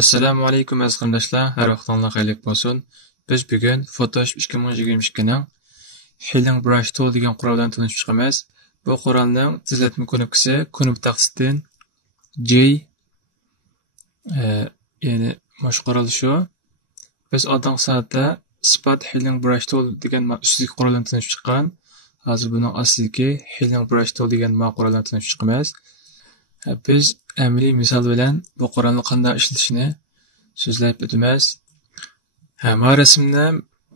Assalomu alaykum aziz qarindoshlar, har vaqtingiz xayrlik bo'lsin. Biz bugun Photoshop 2022 ning Healing Brush Tool degan qural bilan tanishib chiqamiz. Bu qurolning tizlatma ko'nikmasi ko'nik taqsidan J ya'ni mush qural shu. Biz oldingi soatda Spot Healing Brush Tool degan ustidagi qural bilan tanishib chiqqan. Hozir buning ostidagi Healing Brush Tool degan qural bilan tanishib chiqamiz. Biz amaliy misol bilan bu qurolni qanday ishlatishni so'zlab o'tamiz. Bu rasmni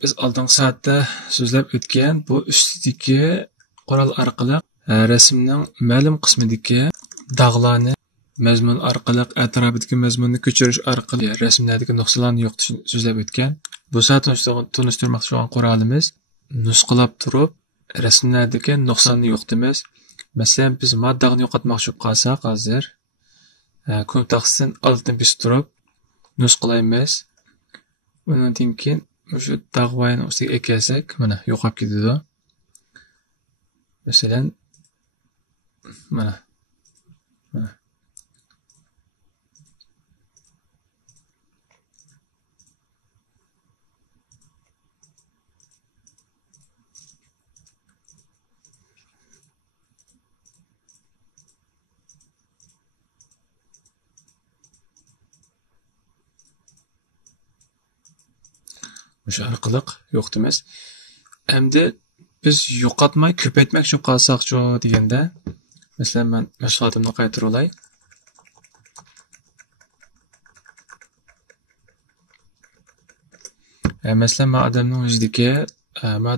biz oldingi soatda so'zlab o'tgan bu ustidagi qurol orqali rasmning ma'lum qismidagi dog'larni mazmun orqali atrofidagi mazmunni ko'chirish orqali rasmlardagi nuqsalarni yo'qotishni so'zlab o'tgan. Bu soat tunishtirmoqchi bo'lgan qurolimiz nusxalab turib rasmlardagi nuqsonni yo'qotamiz. Masalan, biz maddani yo'qotmoqchi bo'lsak, hozir ko'p taqsimdan altdan biz turib nusxalaymiz. Undan keyin o'sha dog'vayni ustiga eklasak, mana yo'qolib ketadi. Masalan, mana. O'sha orqali yo'qotamiz. Endi biz yo'qotmay ko'paytmoqchi qolsaqchi deganda, masalan, men mashg'ulotimni qaytarib olay. Masalan, men odamning o'zidagi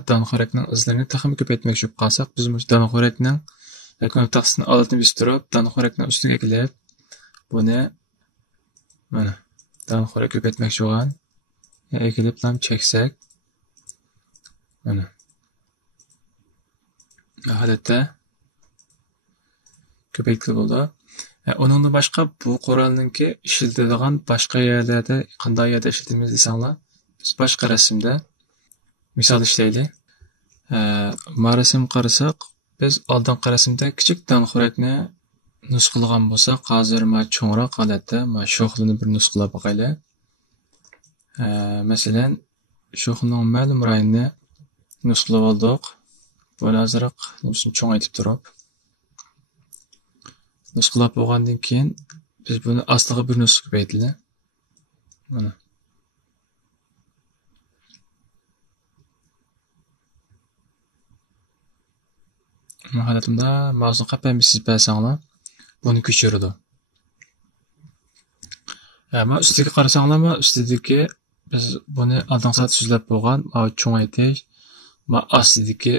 donxo'rakning izlarini taxmin ko'paytmoqchi qolsak, biz donxo'rakning ko'p taqsimni oltini bistirib, donxo'rakning ustiga kelib, buni mana donxo'rak ko'paytmoqchi bo'lgan ekilib ham cheksak, mana holatda ko'paytirib bo'ldi. Undan boshqa bu qurolninki ishlatiladigan boshqa yerlarda qanday yerda ishlatamiz desanglar, biz boshqa rasmda misol ishlaylik. Rasm qarasak, biz oldingi rasmda kichik donxo'rakni nusxalagan bo'lsak, hozir cho'ngroq holatda shoxini bir nusxalab boqaylik. Masalan, shoxning ma'lum rayini nusxalab oldik. Buni ozroq cho'ngaytib turib, nusxalab bo'lgandan keyin biz buni ostiga bir nusxa ko'paytirdik. Mana. Bu holatimda mavzuni qapaymiz basanglar, buni ko'chiradi. Ama ustiga qarasanglar, ustidagi biz buni oldingi soat so'zlab bo'lgan cho'ngaytish, ostidagi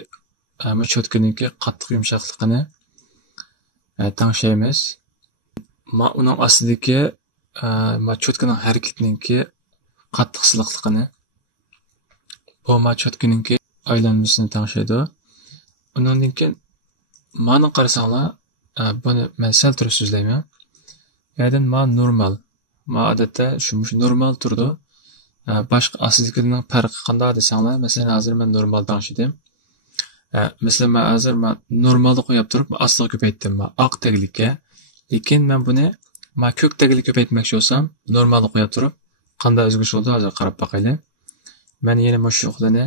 cho'tkiniki qattiq yumshoqligini tangshaymiz. Uning ostidagi cho'tkining harakatiniki qattiq siliqligini, bu cho'tkiniki aylanmasini tangshaydi. Undan keyin ma'ni qarasanglar, buni men sal turib so'zlayman. Ya'ni normal. Odatda shu normal turdi. Boshqa ostidagi farqi qanday desanglar, masalan, hozir men normal tangshidim. Masalan, men hozir normalni qo'yib turib, ostiga ko'paytdim. Oq taglikka. Lekin men buni ko'k taglikka ko'paytmoqchi bo'lsam, normalni qo'yib turib, qanday o'zgarish bo'ldi hozir qarab boqaylik. Men yana mana shu xilini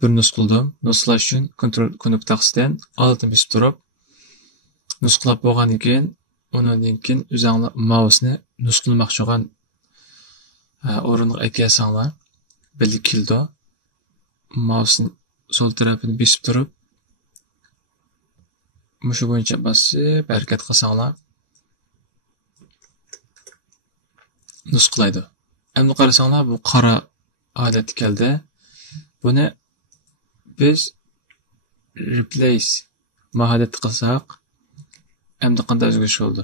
bir nusxaladim. Nusxalash uchun kontrol ko'nik taqsidan altdan bisib turib, nusxalab bo'lgandan keyin, undan keyin o'zinglar mousni nusxalamoqchi bo'lgan o'ringa eklesanglar, belli keldi. Mouse'ni sol tarafini besib turib, mushu bo'yicha bosib harakat qilsanglar, nusxalaydi. Endi qarasanglar, bu qora holatga keldi. Buni biz replace holat qilsak, endi qanday o'zgarish bo'ldi?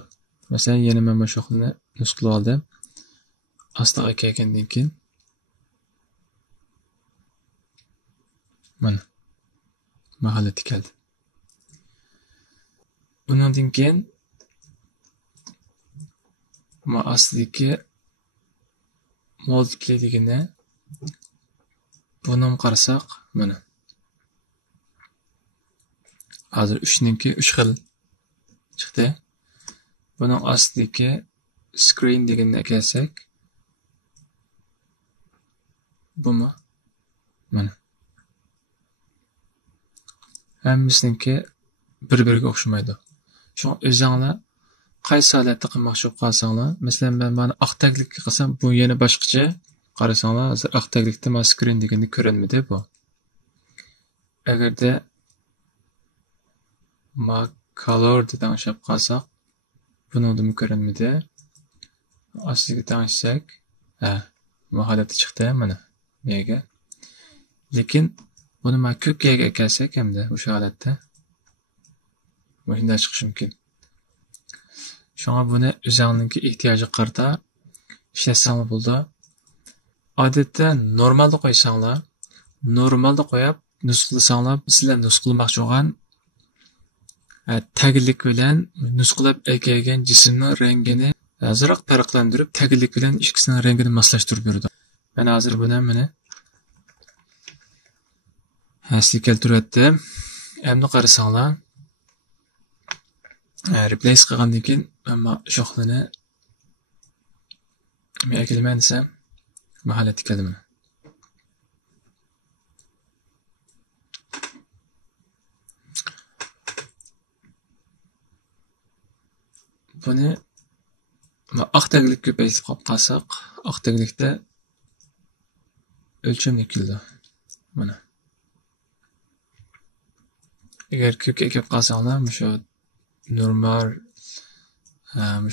Masalan, yana men mana shu xilni nusxalab oldim. Ostiga kelgandan keyin mana holatga keldi. Undan keyin ostidagi multiply degani buni qarasak, mana hozir 3 xil chiqdi. Buning ostidagi screen deganni kelsak, Bu mu? Mana. Hammasininki bir-biriga o'xshamaydi. Shunga o'zinglar qaysi holatda qilmoqchi bo'lib qolsanglar, masalan men mana oq taglikka qilsam, bu yana boshqacha. Qarasanglar, hozir oq taglikda mana screen deganda ko'rinmadi bu. Agarda ma color degan o'xshab qolsak, buningda ko'rinmadi. Ostiga tanishsak, bu holatda chiqdi mana. Nega? Lekin buni men ko'kkaga kelsak hamda o'sha holatda bunday chiqishi mumkin. Shunga buni o'zingizning ehtiyojiga qarata ishlatsangiz bo'ldi. Odatda normalda qo'ysanglar, normalda qo'yib nusxlasanglar, sizlar nusxlamoqchi bo'lgan taglik bilan nusxlab ekelgan jismning rangini azroq farqlantirib, taglik bilan ikkisining rangini moslashtirib berdi. Men hozir buni asli keltiryapti. Endi qarasanglar, replace qilgandan keyin men shoxlini men kelmayman desam, mahallatga keldim. Buni oq taglik ko'paytirib qolib qolsak, oq taglikda o'lchamli keldi. Mana. Agar ko'kka kelib qolsanglar, shu normal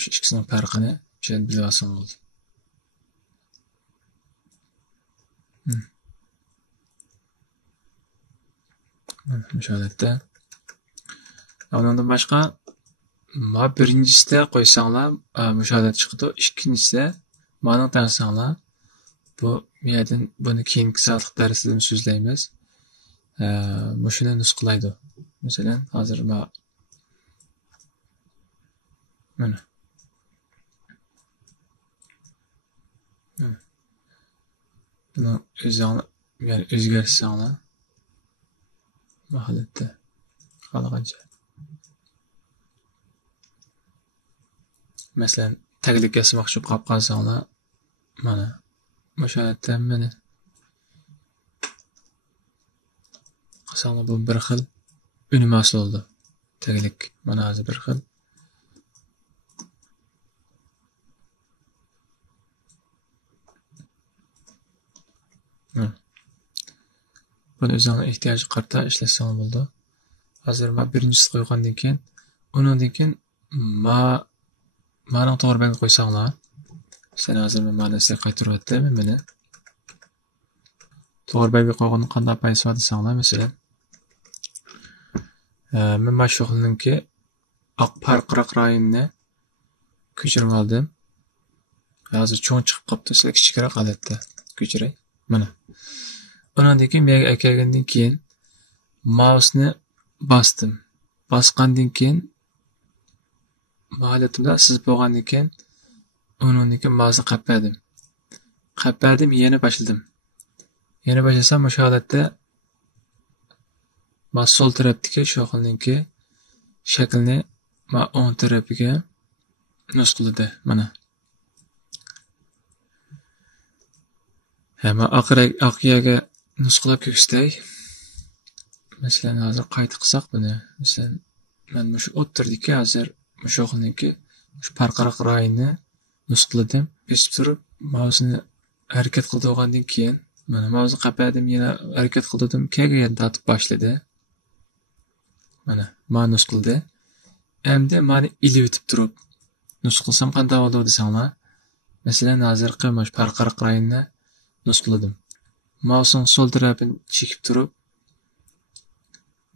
shu ikkisining farqini tushunib bilib olsangiz bo'ldi. Shu holatda. Undan boshqa ma birinchisida qo'ysanglar, shu holat chiqdi. Ikkinchisida mana tansanglar, bu meyadan buni keyingi soatlik darsda so'zlaymiz. Shuni nusxalaydi. Masalan, hozir mana buni o'zgartirsanglar mahallatda qolgancha. Masalan, taglik yasamoqchi bo'lib qolsanglar, mana shu holatda mana qilsanglar bu bir xil unimas bo'ldi. Taglik mana hozir bir xil. Buni o'zingizning ehtiyojiga qarata ishlatsangiz bo'ldi. Hozir men birinchisi qo'ygandan keyin, undan keyin mana to'g'ri belgi qo'ysanglar, sen hozir men mana sizga qaytaryapman meni. To'g'ri belgi qo'ygandan qanday foydasi bor desanglar, masalan, men mana shoxninki oq parqroq rayonni ko'chirib oldim. Hozir cho'ng chiqib qopti, sizlar kichikroq holatda ko'chiray. Mana. Undan keyin men ekelgandan keyin mouseni bosdim. Bosgandan keyin holatimda siz bo'lgandan keyin undan keyin mouseni qapadim, yana boshladim. Yana boshlasam o'sha holatda men sol tarafdagi shoxninki shaklni men o'ng tarafiga nusxaladi. Mana. Ama oqyaga nusxalab ko'ksday. Masalan, hozir qayta qilsak buni. Masalan, men shu o'tirdiki hozir shoxninki shu parqaroq rayonni nusxaladim. Besib turib, mouseni harakat qildirgandan keyin mana mouseni qapadim, yana harakat qildirdim. Kaga yana tortib boshladi. Mana, men nusxaladi. Endi meni ilib o'tib turib, nusxalsam qanday bo'ladi desanglar. Masalan, hozir qilmoq parqaroq rayonni nusxaladim. Mouse'ning sol tarafini chekib turib,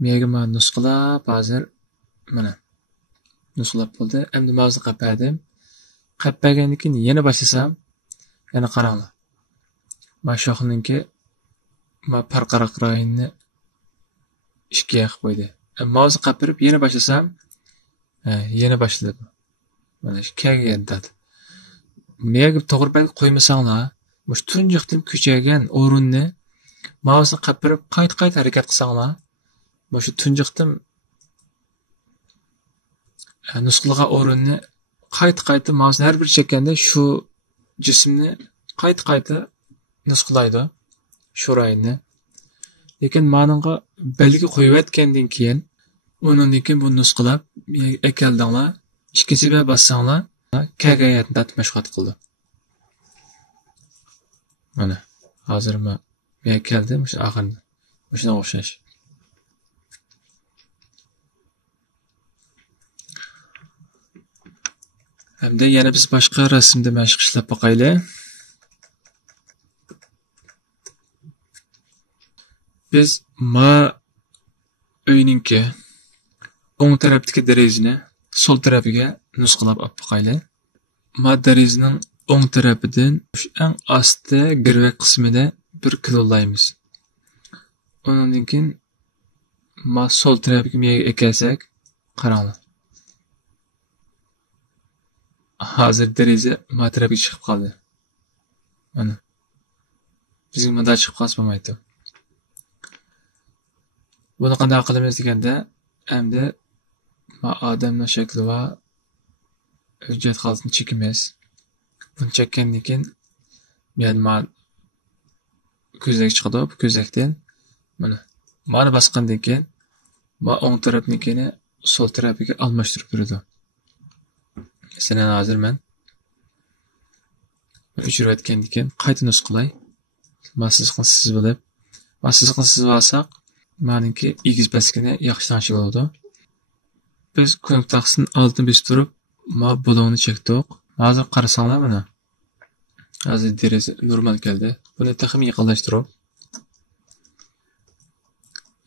menga men nusxalab hozir mana nusxalab bo'ldi. Endi mouseni qapadim. Qapagandan keyin yana boshlasam, yana qaranglar. Men shoxninki men parqaroq rayonni ishga qilib qo'ydi. Mouseni qapirib yana boshlasam, yana boshladi. Mana shu kelganda. Menga to'g'ri belgi qo'ymasanglar, mush tunjiqdan ko'chaygan o'rinni mouseni qapirib qayta harakat qilsanglar, mush tunjiqdan nusxalagan o'rinni qayta mouseni har bir chekkanda shu jismni qayta nusxalaydi. şurayını. Lekin manınğa belgi qo'yayotgandan keyin undan keyin bu nusxalab ekeldinglar, ikkinchiga bassanglar, kagayatni tatmashqat qildi. Mana hozir men keldim o'sha oxirida. O'shunga o'xshash. Hamda yana biz boshqa rasmda mashq ishlab boqaylik. Biz ma uyninki o'ng tarafdagi derazani sol tarafiga nusxalab olib boqaylik. Ma derazaning o'ng tarafidan eng ostda girvak qismida bir kilollaymiz. Ondan keyin ma sol tarafiga miyaga ekelsak, qaranglar. Hozir deraza ma tarafga chiqib qoldi. Mana. Bizga bunda chiqib qolsa bo'lmaydi. Buni qanday qilamiz deganda, endi ma odamning shakli va hujjat holatini chekimiz. Buni chekkandan keyin men ma ko'zak chiqadi, bu ko'zakdan mana mani bosgandan keyin ma o'ng tarafnikini sol tarafiga almashtirib beradi. Masalan, hozir men o'chirayotgandan keyin qayta nusxalay. Siz bilib, siz olsak, meniki egiz baskini yaxshilanshi bo'ladi. Biz kontaktning altini besib turib, ma bolongni chekdik. Hozir qarasanglar mana. Hozir deraza normal keldi. Buni taxmin yaqinlashtirib.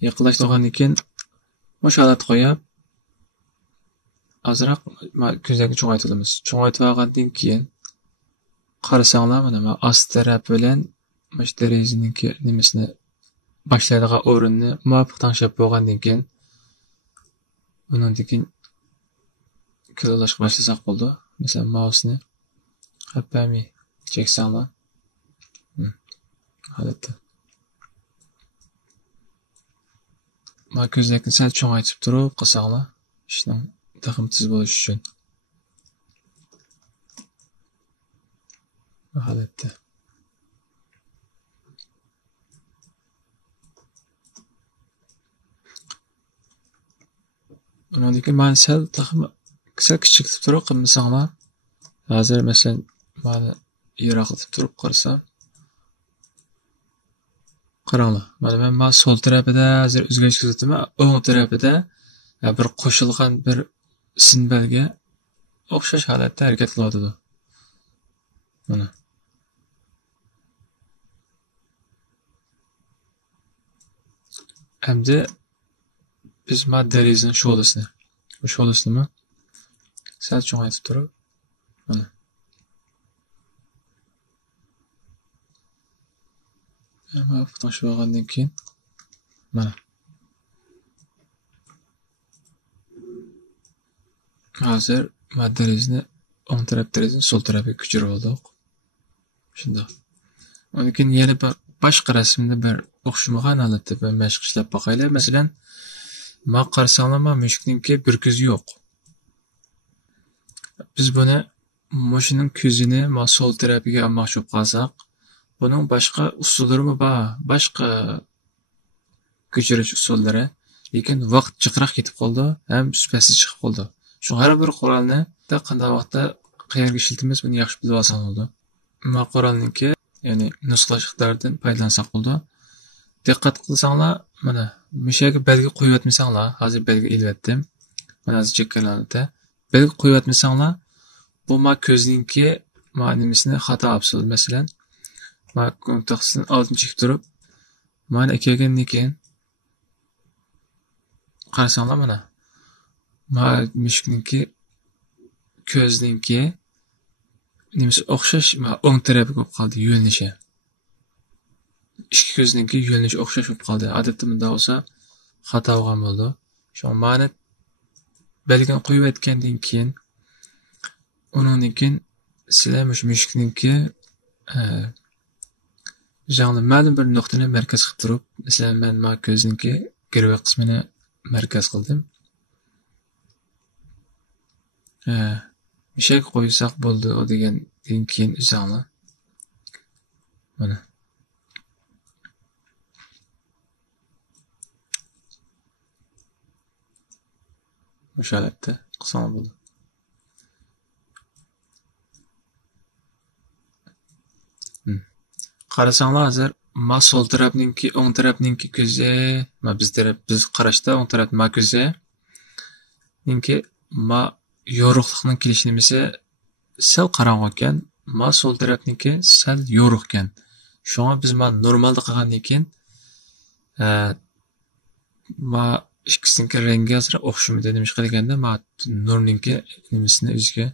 Yaqinlashtirgandan keyin o'sha holat qo'yib, azroq ko'zakni cho'ng'aytiramiz. Cho'ng'aytib olgandan keyin qarasanglar mana ost taraf bilan mash derazaninki nimasini boshlaydigan o'rinni muvofiq tanglab bo'lgandan keyin undan keyin kilolashga boshlasak bo'ldi. Masalan, mouseni happami cheksanglar. Holatda. Ma ko'zakni sal cho'ng'aytib turib qilsanglar, ishning taxmin tiz bo'lishi uchun. Holatda. Undan keyin men sal taxmin kichiktirib turib qilmasanglar, hozir masalan meni yiroqlatib turib qarsam, qaranglar. Mana men sol tarafida hozir o'zgarish kuzataman, o'ng tarafida bir qo'shilgan bir simbolga o'xshash holatda harakat qiladi. Mana. Endi biz ma derazani sho'lasini. Bu sho'lasini sal cho'ng'aytib turib, mana. Ama toshib olgandan keyin mana. Hozir ma derazani o'ng taraf derazani sol tarafga ko'chirib oldik. Shunda. Undan keyin yana boshqa rasmda bir o'xshamagan holatda bir mashq ishlab boqaylik. Masalan, ma qarsanglar ma mushukninki bir ko'zi yo'q. Biz buni mashining ko'zini ma sol tarafiga olmoqchi bo'lib qolsak, buning boshqa usullarimi bor, boshqa ko'chirish usullari, lekin vaqt jiqroq ketib qoldi, ham sifatsiz chiqib qoldi. Shu har bir qurolni qanday vaqtda qayerga ishlatamiz, buni yaxshi bilib olsang bo'ldi. Ma qurolninki, ya'ni nusxalash iqtidoridan foydalansak bo'ldi. Diqqat qilsanglar, mana mushaga belgi qo'yayotmasanglar, hozir belgi ilyaptim. Mana hozir chekkalanadi. Belgi qo'yayotmasanglar, bu ma ko'zninki ma nimasini xato olibsiz. Masalan, ma kontaktni oldin chekib turib, mana kelgandan keyin qarasanglar mana. Ma mushukninki ko'zninki nimasi o'xshash, ma o'ng tarafiga bo'lib qoldi yo'linishi. Ikki ko'zninki yo'linishi o'xshash bo'lib qoldi. Odatda bunda bo'lsa xato bo'lgan bo'ldi. Shu ma'ni belgini qo'yib aytgandan keyin undan keyin sizlar mushukninki жаңы ma'lum bir nuqtani markaz qilib turib, masalan, men ma ko'zninki girvak qismini markaz qildim. Mushak qo'ysak bo'ldi, degandan keyin uzanglar. Mana. O'sha holatda qilsanglar bo'ladi. Qarasanglar hozir ma sol tarafninki, o'ng tarafninki ko'zi, ma biz qarashda o'ng taraf ma ko'zi ninki ma yorug'likning kelish nimasi sal qorong'u ekan, ma sol tarafniki sal yorug' ekan. Shunga biz ma normalda qilgandan keyin ma ikkisiniki rangi hozir o'xshamaydi demoqchi deganda ma nurninki nimasini o'ziga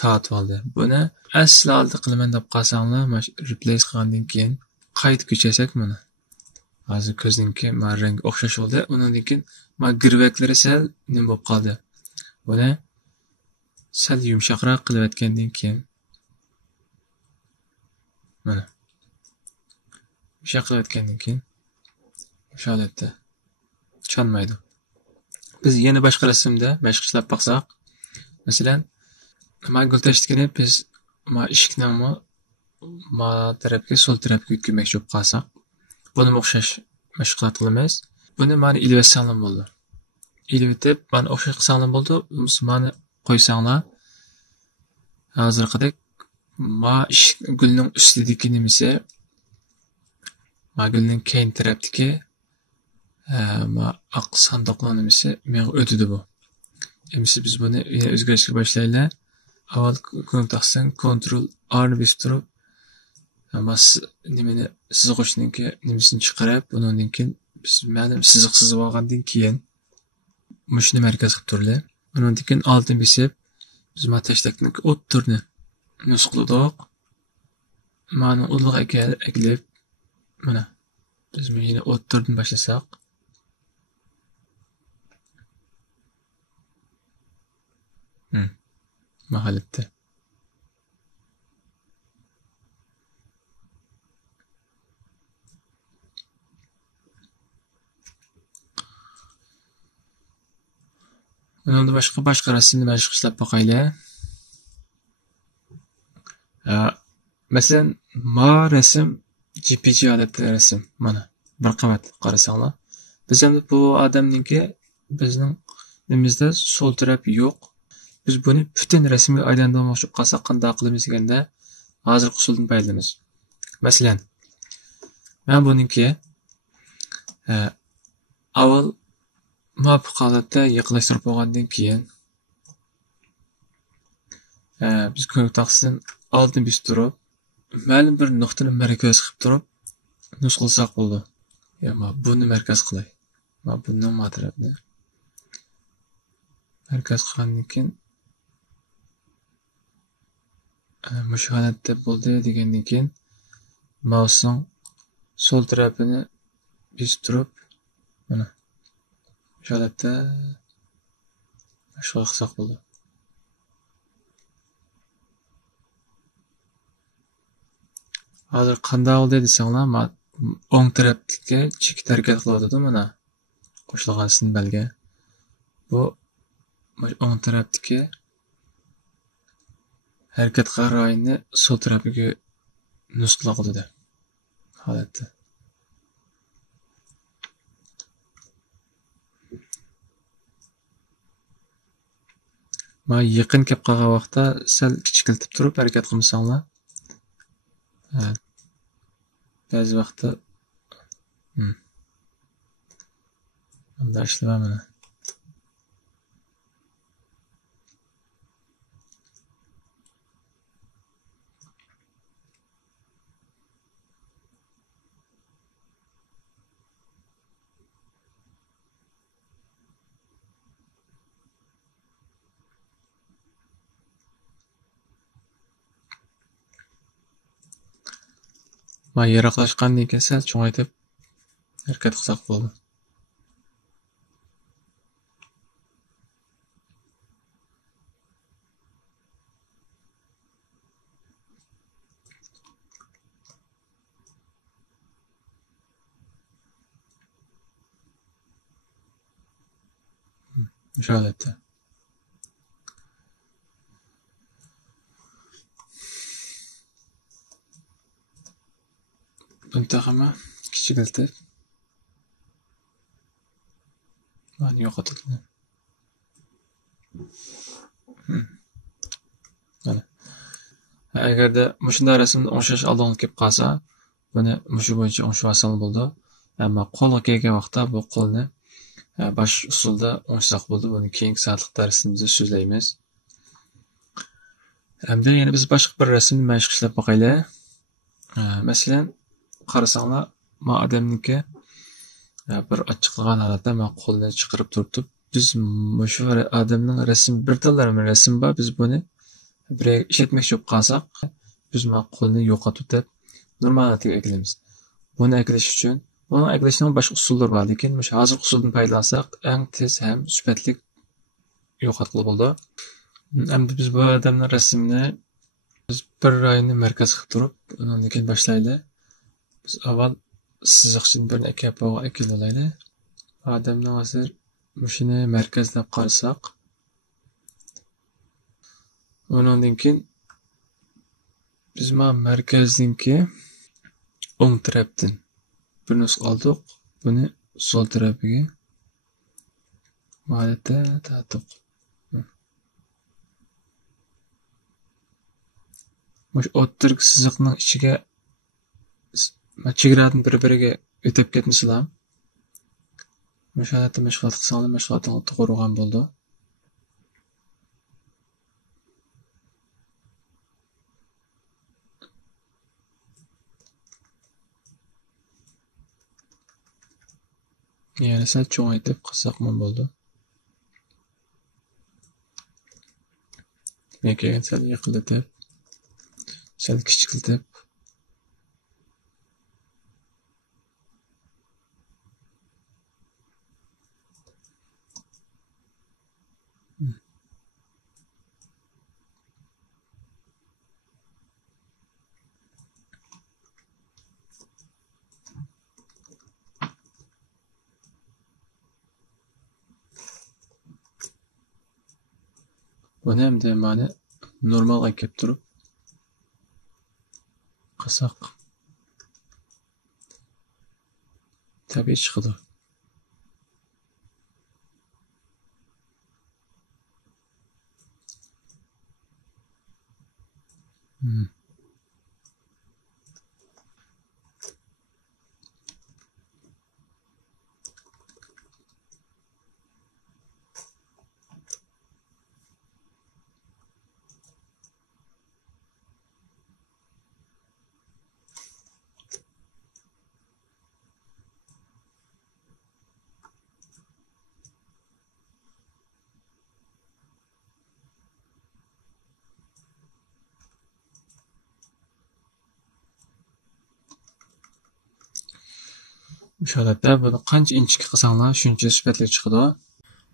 tortib oldi. Buni asli oldi qilaman deb qolsanglar, ma replace qilgandan keyin qayta ko'chasak buni. Hozir ko'zningki ma rang o'xshash bo'ldi. Undan keyin ma girvaklari sal nim bo'lib qoldi. Buni sal yumshoqroq qilib etgandan keyin mana yumshoq qilib etgandan keyin o'sha holatda tushunmaydi. Biz yana boshqa rasmda boshqa ishlab baqsaq, masalan, ma gultashdikini biz ma eshikningmi ma tarafga sol tarafga o'tkazmoqchi bo'lib qolsak, buni o'xshash mashg'ulot qilamiz. Buni mana ilib etsanglar bo'ldi. Ilib etib, mana o'xshash qilsanglar bo'ldi. Mani qo'ysanglar, hozirgidek ma gulning ustidagi nimasi, ma gulning keyin tarafdagi ma oq sandiqlar nimasi menga o'tidi bu. Endi biz buni o'zgartirishga boshlaylik. Avval ko'ntaxsan Ctrl R ni bosib turib, mas nimani sizg'ishninki nimasini chiqarib, undan keyin biz ma'lum siziq sizib olgandan keyin mushni markaz qilib turli. Undan keyin altni bosib, biz ma tashdakning o'ttirni nusqladik. Mana uloq eklib, mana biz yana o'ttirdan boshlasak, mahalatda. Bundan başqa rasmni mashq ishlab boqaylik. Masalan, ma rasm JPG holatda rasm. Mana bir qavat qarasanglar. Biz endi bu odamninki bizning nimizda sol taraf yo'q. Biz buni butun rasmga aylantirmoqchi qolsak qanday qilamiz deganda, hozir usuldan foydalanamiz. Masalan, men buningki avval ma bu holatda yaqinlashtirib bo'lgandan keyin biz ko'ntaxsin oldin biz turib, ma'lum bir nuqtani markaz qilib turib, nusxalsak bo'ldi. Ma buni markaz qilay. Ma bundan matrabni markaz qilgandan keyin mush holatda bo'ldi degandan keyin mousening sol tarafini biz turib, mana shu holatda shu qilsak bo'ldi. Hozir qanday oldi desanglar, ma o'ng tarafga chekit harakat qiladi mana qo'shilgan simbolga. Bu o'ng tarafdagi harakat qarorini sol tarafiga nusxla qiladi holatda. Ma yaqin kelib qolgan vaqtda sal kichikiltib turib harakat qilmasanglar, ba'zi vaqtda bunda ishlamamani. Ma yaroqlashgandan keyin sal cho'ng'aytib harakat qilsak bo'ldi. Shu holatda. Buntaxama kichikiltib, mani yo'qotadi. Mana. Agarda mushunday rasmni o'xshash oldinga kelib qolsa, buni mushu bo'yicha o'ngishib olsa bo'ldi. Ammo qo'lga kelgan vaqtda bu qo'lni bosh usulda o'ngishsak bo'ldi. Buni keyingi soatlik darsimizda so'zlaymiz. Endi yana biz boshqa bir rasmni mashq ishlab boqaylik. Masalan, qarasanglar, ma odamniki bir ochiqlagan holatda men qo'lni chiqarib turibdi. Biz mushu odamning rasmi bir tillarmi rasm bor. Biz buni bir ishlatmoqchi bo'lib qolsak, biz ma qo'lni yo'qotib deb normal holatga eklaymiz. Buni eklash uchun, buni eklashning boshqa usullari bor, lekin mush hozir usuldan foydalansak, eng tez ham sifatli yo'qotib bo'ldi. Endi biz bu odamning rasmini biz bir rayonni markaz qilib turib, undan keyin boshlaylik. Biz avval siziqchini bir ekilaylik. Odamning hozir mushuni markazlab qarasak, undan keyin biz ma markazdinki o'ng tarafdan bir nusxa oldik. Buni sol tarafiga holatda tortdik. Mush o'ttirk siziqning ichiga chegaradan bir-biriga o'tib ketmaslar. Mush holatda mashg'ulot qilsanglar, mashg'ulotni to'g'ri bo'ldi. Yani sal cho'ng'aytib qilsak bo'ldi. Men keyin sal yiqiltib, sal kichiklatib. Buni ham mani normalga kelib turib qilsak tabiiy chiqadi. Shu holatda buni qancha inchga qilsanglar, shuncha sifatli chiqadi.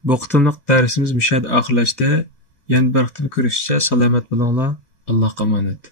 Bu qitimliq darsimiz mushada oxirlashdi. Yana bir qitim ko'rishcha salomat bo'linglar. Allohga omonat.